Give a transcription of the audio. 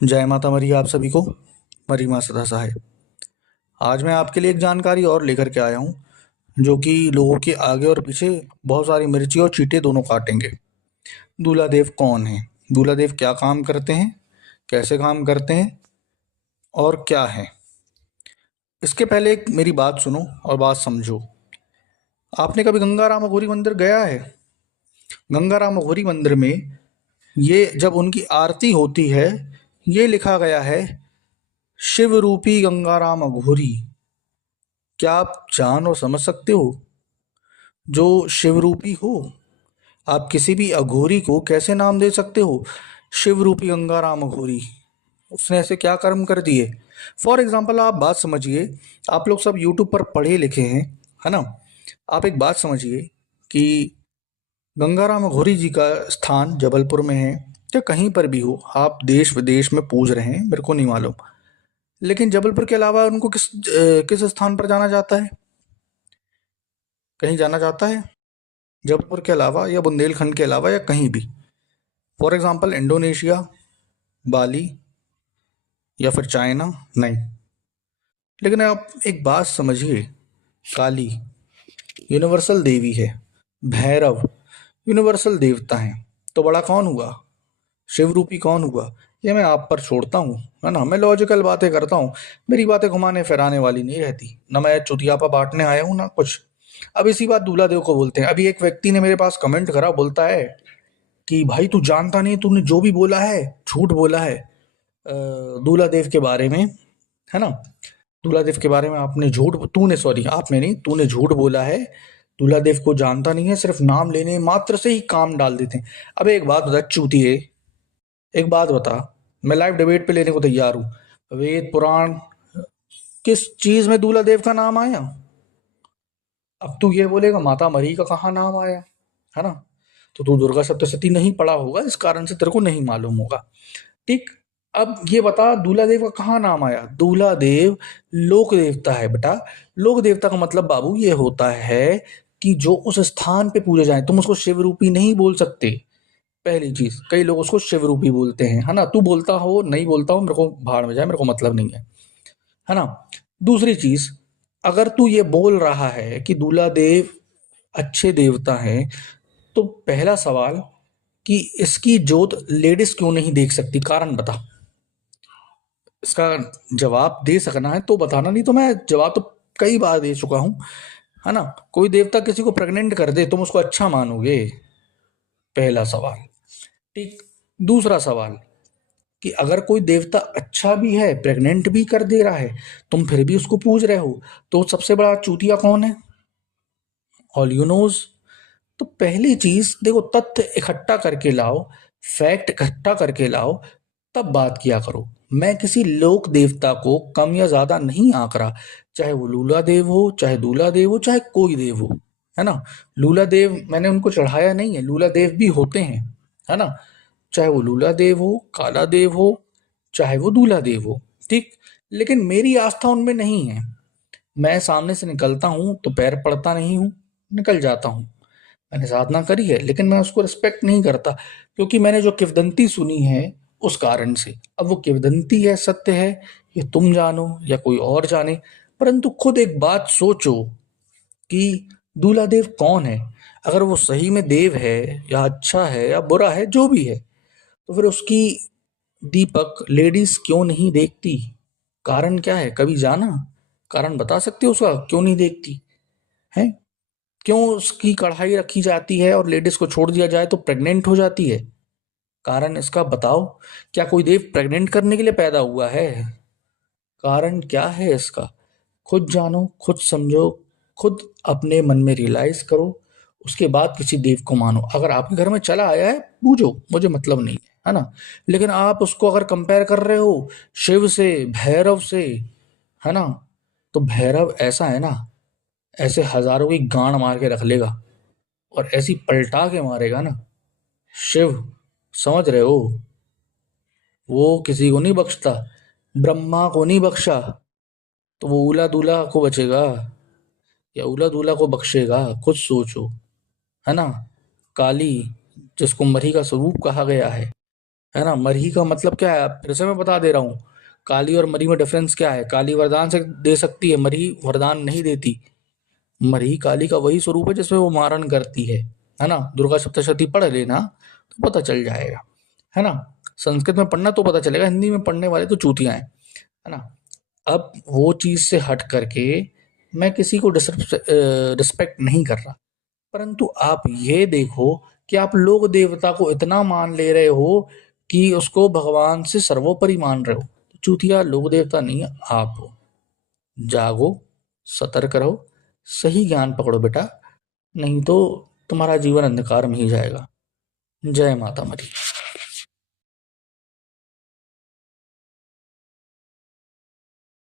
जय माता मरी आप सभी को। मरी माँ सदा सहाय। आज मैं आपके लिए एक जानकारी और लेकर के आया हूँ जो कि लोगों के आगे और पीछे बहुत सारी मिर्ची और चींटे दोनों काटेंगे। दूल्हा देव कौन है? दूल्हा देव क्या काम करते हैं? कैसे काम करते हैं? और क्या है? इसके पहले एक मेरी बात सुनो और बात समझो। आपने कभी गंगाराम अघोरी मंदिर गया है? गंगाराम अघोरी मंदिर में ये जब उनकी आरती होती है, ये लिखा गया है, शिव रूपी गंगाराम अघोरी। क्या आप जान और समझ सकते हो? जो शिवरूपी हो, आप किसी भी अघोरी को कैसे नाम दे सकते हो? शिवरूपी गंगाराम अघोरी। उसने ऐसे क्या कर्म कर दिए? फॉर एग्जाम्पल आप बात समझिए। आप लोग सब यूट्यूब पर पढ़े लिखे हैं, है ना? आप एक बात समझिए कि गंगाराम अघोरी जी का स्थान जबलपुर में है या कहीं पर भी हो, आप देश विदेश में पूज रहे हैं, मेरे को नहीं मालूम। लेकिन जबलपुर के अलावा उनको किस स्थान पर जाना जाता है? कहीं जाना जाता है जबलपुर के अलावा या बुंदेलखंड के अलावा या कहीं भी? फॉर एग्जाम्पल इंडोनेशिया, बाली या फिर चाइना? नहीं। लेकिन आप एक बात समझिए, काली यूनिवर्सल देवी है, भैरव यूनिवर्सल देवता है, तो बड़ा कौन हुआ? शिव रूपी कौन हुआ? ये मैं आप पर छोड़ता हूँ, है ना? मैं लॉजिकल बातें करता हूँ, मेरी बातें घुमाने फिराने वाली नहीं रहती ना। मैं चुतियापा बांटने आया हूँ ना कुछ। अब इसी बात दूल्हा देव को बोलते हैं। अभी एक व्यक्ति ने मेरे पास कमेंट करा, बोलता है कि भाई तू जानता नहीं, तूने जो भी बोला है झूठ बोला है दूल्हा देव के बारे में, है ना? दूल्हा देव के बारे में आपने झूठ, तूने, सॉरी आपने नहीं, तूने झूठ बोला है। दूल्हा देव को जानता नहीं है, सिर्फ नाम लेने मात्र से ही काम डाल देते हैं। अब एक बात बता चूतिए, एक बात बता, मैं लाइव डिबेट पे लेने को तैयार हूँ। वेद पुराण किस चीज में दूल्हा देव का नाम आया? अब तू ये बोलेगा माता मरी का कहाँ नाम आया, है ना? तो तू दुर्गा सप्तशती नहीं पढ़ा होगा, इस कारण से तेरे को नहीं मालूम होगा। ठीक। अब ये बता दूल्हा देव का कहाँ नाम आया? दूल्हा देव लोक देवता है बेटा। लोक देवता का मतलब बाबू ये होता है कि जो उस स्थान पे पूजे जाए। तुम उसको शिव रूपी नहीं बोल सकते। पहली चीज, कई लोग उसको शिव रूपी बोलते हैं, है ना? तू बोलता हो, नहीं बोलता हो, मेरे को भाड़ में जाए, मेरे को मतलब नहीं है ना? दूसरी चीज, अगर तू ये बोल रहा है कि दूल्हा देव अच्छे देवता हैं, तो पहला सवाल कि इसकी जोत लेडीज क्यों नहीं देख सकती? कारण बता। इसका जवाब दे सकना है तो बताना, नहीं तो मैं जवाब तो कई बार दे चुका हूं, है ना? कोई देवता किसी को प्रेग्नेंट कर दे, तुम उसको अच्छा मानोगे? पहला सवाल। ठीक। दूसरा सवाल कि अगर कोई देवता अच्छा भी है, प्रेग्नेंट भी कर दे रहा है, तुम फिर भी उसको पूज रहे हो, तो सबसे बड़ा चूतिया कौन है? All you knows. तो पहली चीज देखो, तथ्य इकट्ठा करके लाओ, फैक्ट इकट्ठा करके लाओ, तब बात किया करो। मैं किसी लोक देवता को कम या ज्यादा नहीं आंक रहा, चाहे वो लूला देव हो, चाहे दूल्हा देव हो, चाहे कोई देव हो, है ना? लूला देव मैंने उनको चढ़ाया नहीं है, लूला देव भी होते हैं, है ना? चाहे वो लूला देव हो, काला देव हो, चाहे वो दूल्हा देव हो। ठीक। लेकिन मेरी आस्था उनमें नहीं है। मैं सामने से निकलता हूँ तो पैर पड़ता नहीं हूँ, निकल जाता हूँ। मैंने साधना करी है, लेकिन मैं उसको रिस्पेक्ट नहीं करता, क्योंकि मैंने जो किंवदंती सुनी है उस कारण से। अब वो किंवदंती है, सत्य है, ये तुम जानो या कोई और जाने, परंतु खुद एक बात सोचो कि दूल्हा देव कौन है? अगर वो सही में देव है या अच्छा है या बुरा है, जो भी है, तो फिर उसकी दीपक लेडीज क्यों नहीं देखती? कारण क्या है? कभी जाना? कारण बता सकते हो उसका क्यों नहीं देखती है? क्यों उसकी कढ़ाई रखी जाती है और लेडीज को छोड़ दिया जाए तो प्रेग्नेंट हो जाती है? कारण इसका बताओ। क्या कोई देव प्रेग्नेंट करने के लिए पैदा हुआ है? कारण क्या है इसका? खुद जानो, खुद समझो, खुद अपने मन में रियलाइज करो, उसके बाद किसी देव को मानो। अगर आपके घर में चला आया है, पूजो, मुझे मतलब नहीं है ना? लेकिन आप उसको अगर कंपेयर कर रहे हो शिव से, भैरव से, है ना, तो भैरव ऐसा है ना, ऐसे हजारों की गांड मार के रख लेगा और ऐसी पलटा के मारेगा ना। शिव, समझ रहे हो, वो किसी को नहीं बख्शता। ब्रह्मा को नहीं बख्शा, तो वो उला दूल्हा को बचेगा या उला दूल्हा को बख्शेगा? खुद सोचो, है ना? काली, जिसको मरी का स्वरूप कहा गया है है ना। मरही का मतलब क्या है, फिर से मैं बता दे रहा हूँ। काली और मरी में डिफरेंस क्या है? काली वरदान से दे सकती है, मरही वरदान नहीं देती। मरही काली का वही स्वरूप है जिसमें वो मारण करती है ना। दुर्गा सप्तशती पढ़ लेना तो पता चल जाएगा, है ना। संस्कृत में पढ़ना तो पता चलेगा, हिंदी में पढ़ने वाले तो चूतियां हैं, है ना। अब वो चीज से हट करके मैं किसी को रिस्पेक्ट नहीं कर रहा, परंतु आप ये देखो कि आप लोक देवता को इतना मान ले रहे हो कि उसको भगवान से सर्वोपरि मान रहे हो। तो चूतिया लोक देवता नहीं है, आप हो। जागो, सतर्क रहो, सही ज्ञान पकड़ो बेटा, नहीं तो तुम्हारा जीवन अंधकार में ही जाएगा। जय माता मरी।